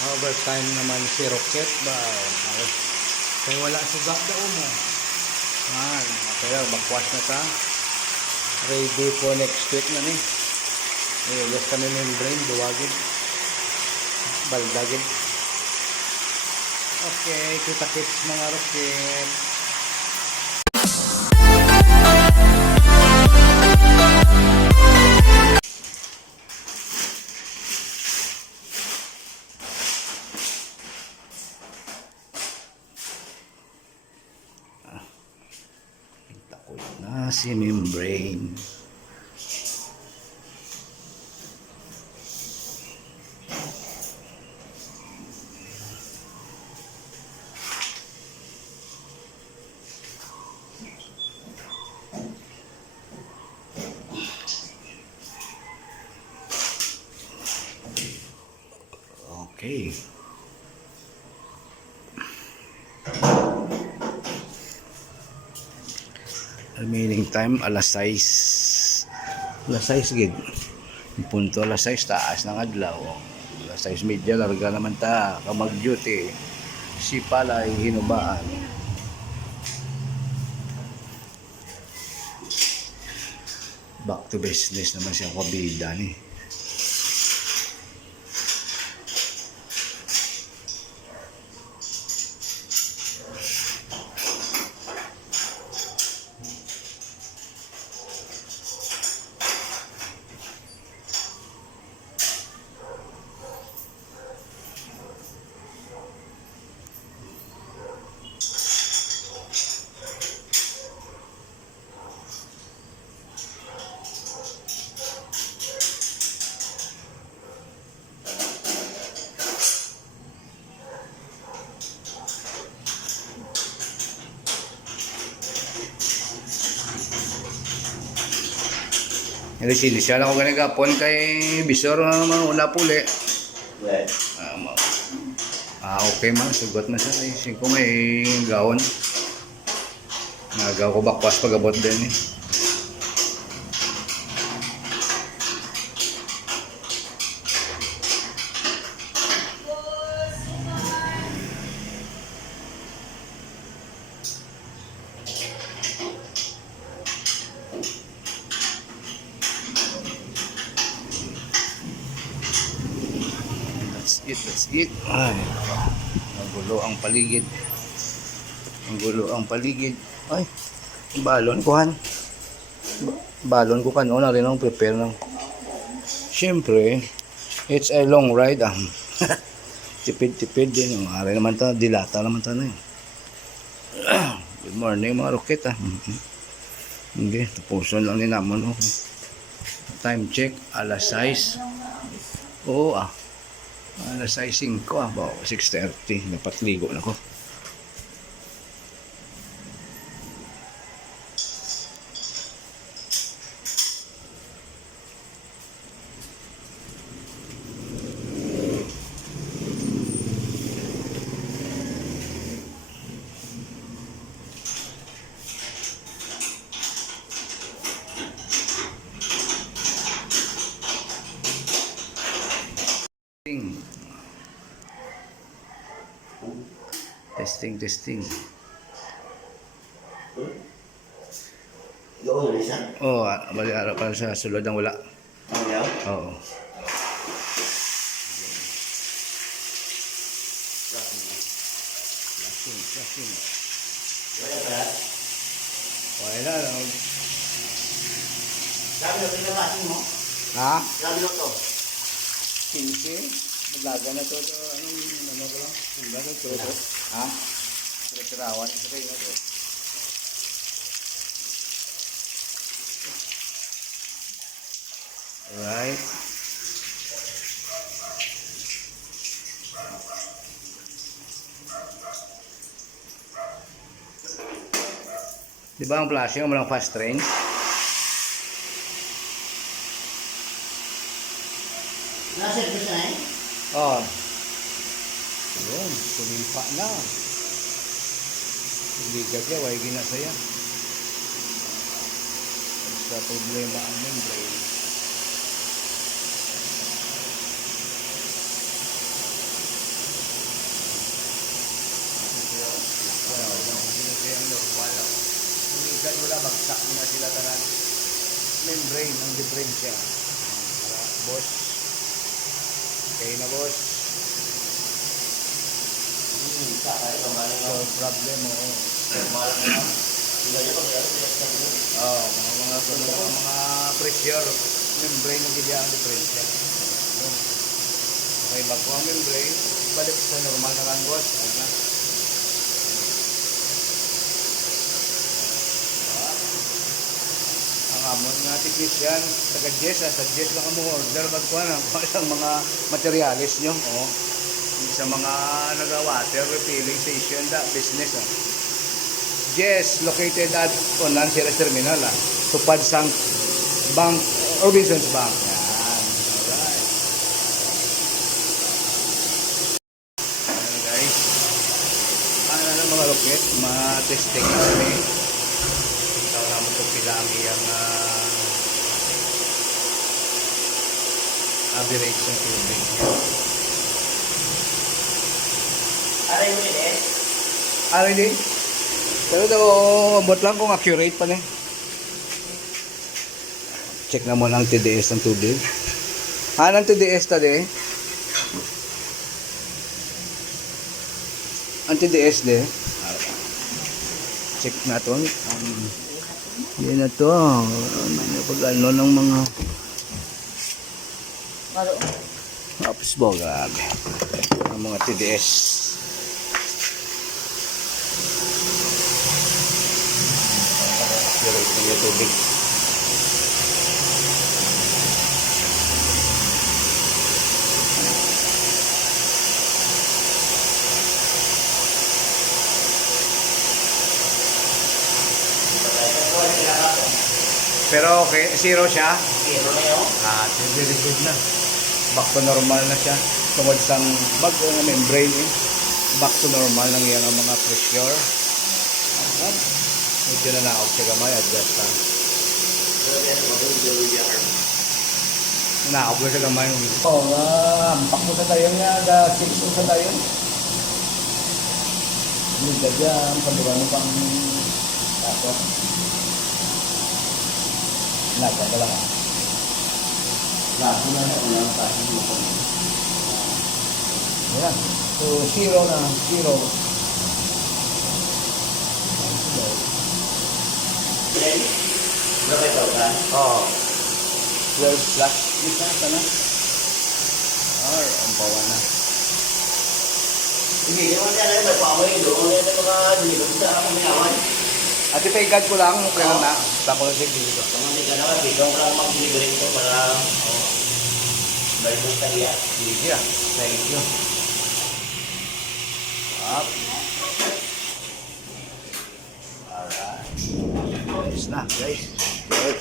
Overtime naman si Rocket ba? Okay. Kaya wala suga daw mo. Man, okay, bakwas na ta. Ready for next week na ni. Yes kami membrane, duwagin. Baldagin. Okay, kita kits mga Rocket. Si membrane. Okay. Remaining time alas 6. Alas 6 gid. Punto alas 6 taas ng adlaw. Alas 6 media larga naman ta ka mag-duty. Si palay hinubaan. Back to business naman siya kabida ni. Hindi sinisya ako ganagapon kay Bisor naman una puli. Okay man, sugot na siya. Singko may gawon. Nagaw ko bakwas pagabot din eh. That's it. Ay, magulo ang paligid. Magulo ang paligid. Ay, balon ko han. Balon ko kan na rin ang prepare ng. Siyempre, it's a long ride. Tipid-tipid din. Yung ari naman ta, dilata naman ta na yun. Good morning mga Rocket. Okay, tapuson lang ni naman. Okay. Time check, alas 6. Oo alas 5 ba? 6:30. Dapat ligo na ko. Testing. Oh, bali ara para sa sulod ang wala. Oo. Flashing. Wala lang. Sabi mo pinabasing mo? Ha? Sabi mo to. 15. Maglaga na to ano ko lang. Maglaga to. Ha? Tirawan sa kayo na to. Alright. Diba ang flashing mo lang fast train? Nasa-service na eh? Oh. Yun, kumipa na. Hindi kaya, why ginasaya? Basta problema ang membrane. wala, bagsak na sila tanan. Membrane ng diferensya. Para, boss. Okay na, boss. So, problem mo. Mga pressure, membrane ng gidya ang diferensya. Okay, bago ang membrane, balik sa normal na lang, boss. Ayun na. Ang amon nga technician, taga-Jess, sa Jess na kamo order, magkuhan ang mga materialis nyo. Oh. Sa mga nag-water refilling station, business. Oh. Jess, located at Unan Sierra Terminal. Tupad sang Bank, Robinsons Bank. Yan. Alright. Ayan guys. Ano na mga rocket? Ma-testing na kami. Ikaw na mo ito pila ang iyang average ng tubig. Aray mo din eh. Ano din? Pero daw, abot lang kung accurate pa na. Check na mo ang TDS ng tubig. Ang TDS tadi? Ang TDS de? Check na to. Yan na to. Pag-ano ng mga... Tapos bo, grabe. Ang mga TDS. Accurate ng yung tubig. Pero okay, zero siya. Zero na yun. Very good na. Back to normal na siya. Tungod sang bago nga membrane eh. Back to normal lang yan ang mga pressure. Medyo na naog siya gamay. Adjust lang. Naog na siya gamay. Oo nga. Ampak mo sa tayo nga. Da-6 mo sa tayo. Hindi dyan. Pandugan mo pang tapos. Nasa ka lang ah. Lahat na na ulang kasi mo ko. Ayan. So, zero na. Zero. Then, berapa kan? Oo. 12 plus. Isa ka na. Or, ang bawa na. Hindi naman yan ay magpamoy doon. Ano yung mga dito sa akong minawan? At ipagad ko lang. Okay lang na. Tapos na siya dito. Kung hindi ka naman, dito ka lang mag-deliver ito para balik mo sa iya. Sige. Thank you. Up. Alright. Nice na, guys. Good.